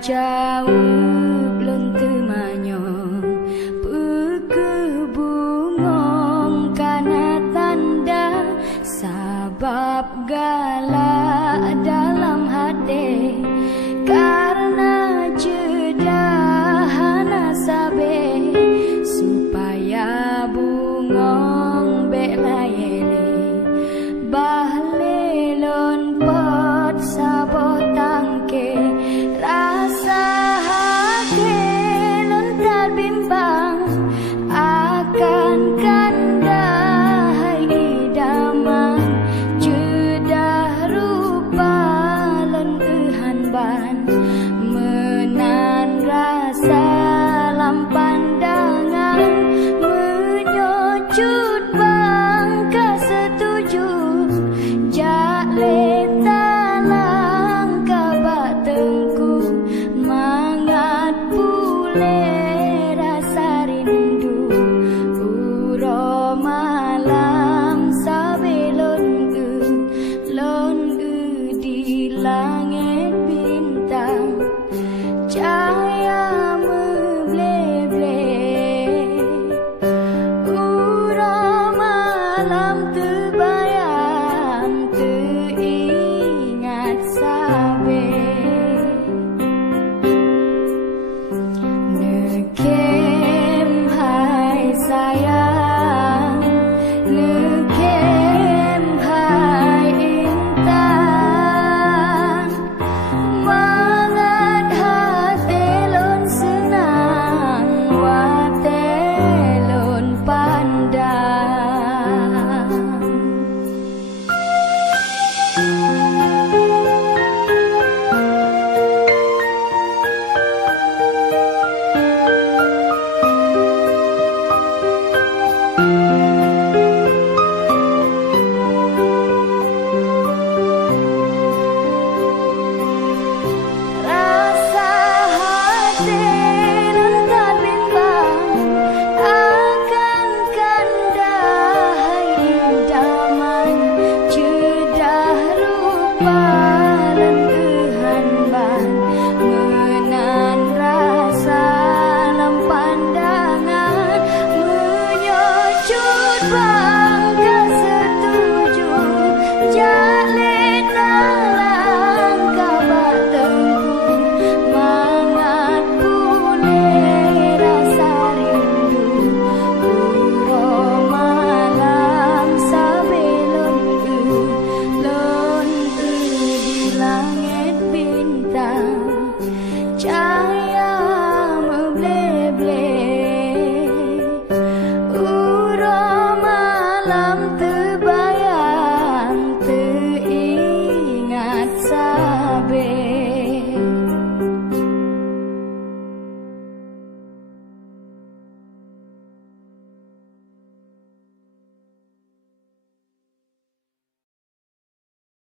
jauh belum temanyong pekebungong karena tanda sabab galak dalam hati karena jedahana sabe supaya bungong belayeli bahlelon pot sabo tangke rasa hati lontar bimbang akan kanda hai idaman jedah rupa lon kehanban menan rasa lam pandangan menyocut bangka setuju jak letalang kabak tengku mangat pule rasa rindu uro malam sabe lon di langit bintang cahaya memble-ble uro malam terbayang teringat sabe nekem hai sayang nekem hai intan mangat hati lon senang wate lon pandang rasa hati lontar bimbang akan kanda hai idaman jedah rupa dan kehanban menan rasa lam pandangan menyocut bangka setuju jak letalang kabak tengku mangat pule rasa rindu uro malam sabe lon di langit bintang cahaya memble-ble uro malam